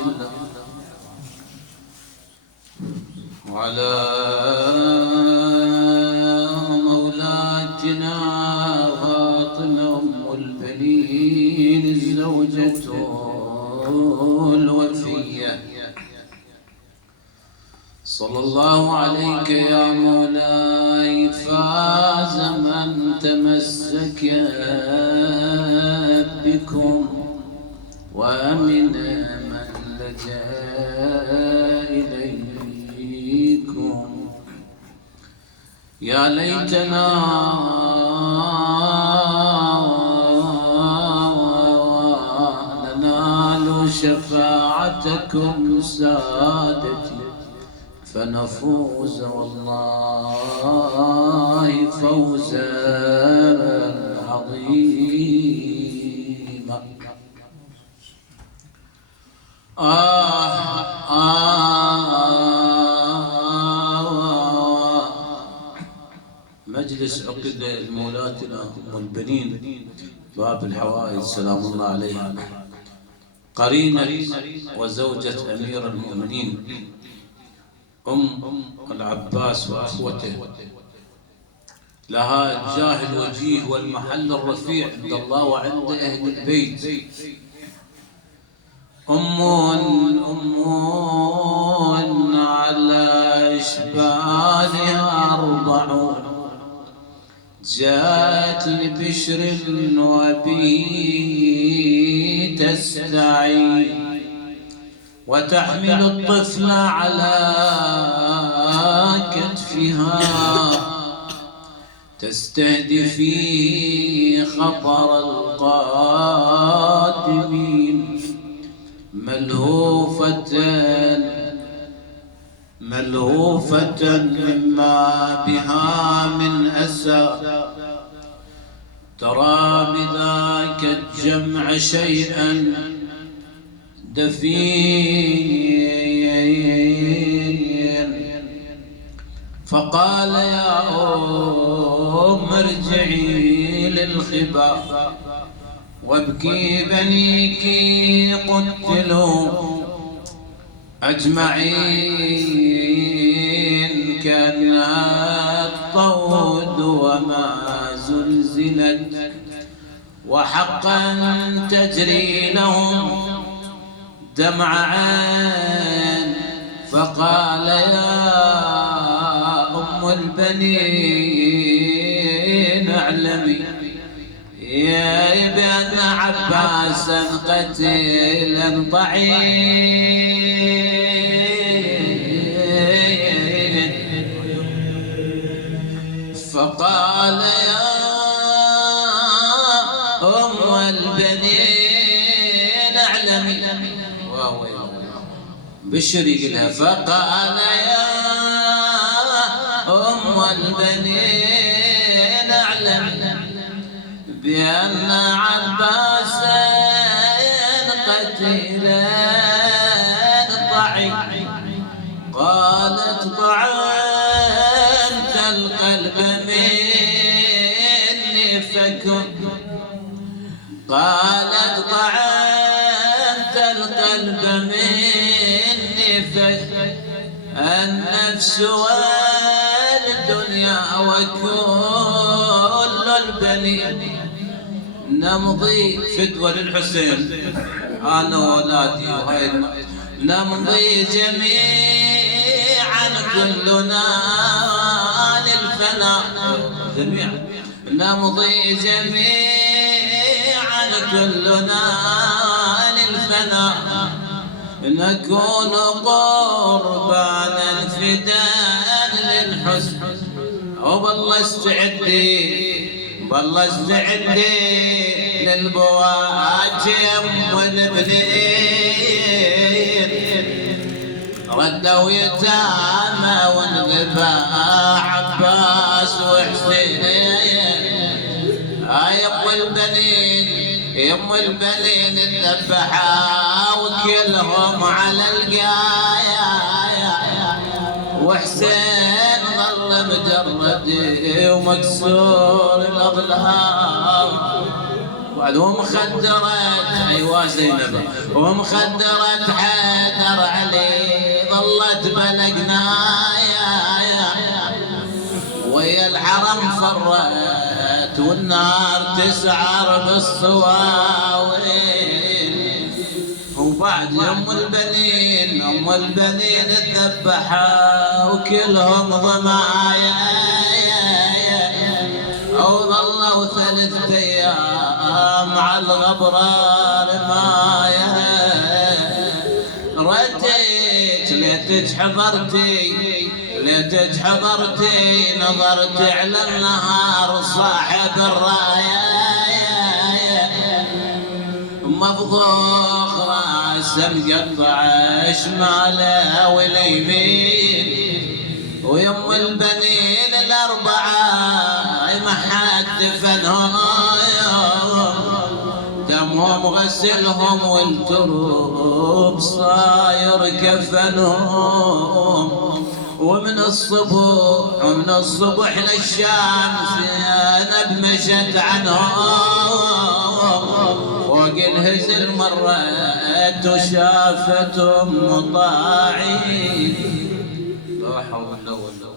الله وعلى مولاتنا فاطمة أم البنين الزوجة الوفية. صلى الله عليك يا مولاي. فاز من تمسك بكم ومن من لجأ إليكم. يا ليتنا ننال شفاعتكم سادتي فنفوز والله فوزا عظيما. مجلس عقد لمولاتنا أم البنين باب الحوائج سلام الله عليها، قرينة وزوجة أمير المؤمنين أم العباس وأخوته، لها الجاه الوجيه والمحل الرفيع عند الله وعند أهل البيت. أم على إشبالها 4 جاءت لبشر وبه تستعين وتحمل الطفل على كتفها تستهدفي خطر القادمين ملهوفة مما بها من أسى، ترى بذاك الجمع شيئا دفين. فقال يا أم ارجعي للخبا وابكي بنيك قتلوا أجمعين كأنها الطود وما زلزلت وحقا تجري لهم دمع عين. فقال يا أم البنين اعلمي يا ابن عباسا قتيلا طعين. فقال يا أم البنين اعلمي بشري لها. فقال يا أم البنين اعلمي بأن عباسا قتيلا طعن. قالت طعنت القلب مني فكن. قالت طعنت القلب مني فكن. النفس والدنيا وكل البنين نمضي فدوى للحسين أنا وولادي وهاي نمضي جميعا كلنا للفناء جميعا نمضي جميعا كلنا للفناء نكون قربانا فداء للحسن. وبالله استعدي للبواجم والبنين ردوا يتامى وانذبى عباس وحسين. يم البنين الذبحة وكلهم على القايا وحسين ظل مجرد ومكسور الأغلام ومخدرت أيوا زينب ومخدرت مرت والنار تسعر بالصواوين، وبعد ام البنين الذبحة وكلهم ضمايا، وظلوا 3 أيام على الغبرة رمايا. رديت ليتك حضرتي نظرت على النهار صاحب الراية، مفضوخ راسه مقطع شماله واليمين، ويم البنين الأربعة ما حد دفنهم، دمهم غسلهم والتراب صاير كفنهم. ومن الصبح للشمس زينب مشت عنهم، فوق الهزل مرت وشافتهم مطاعين. لا حول ولا قوة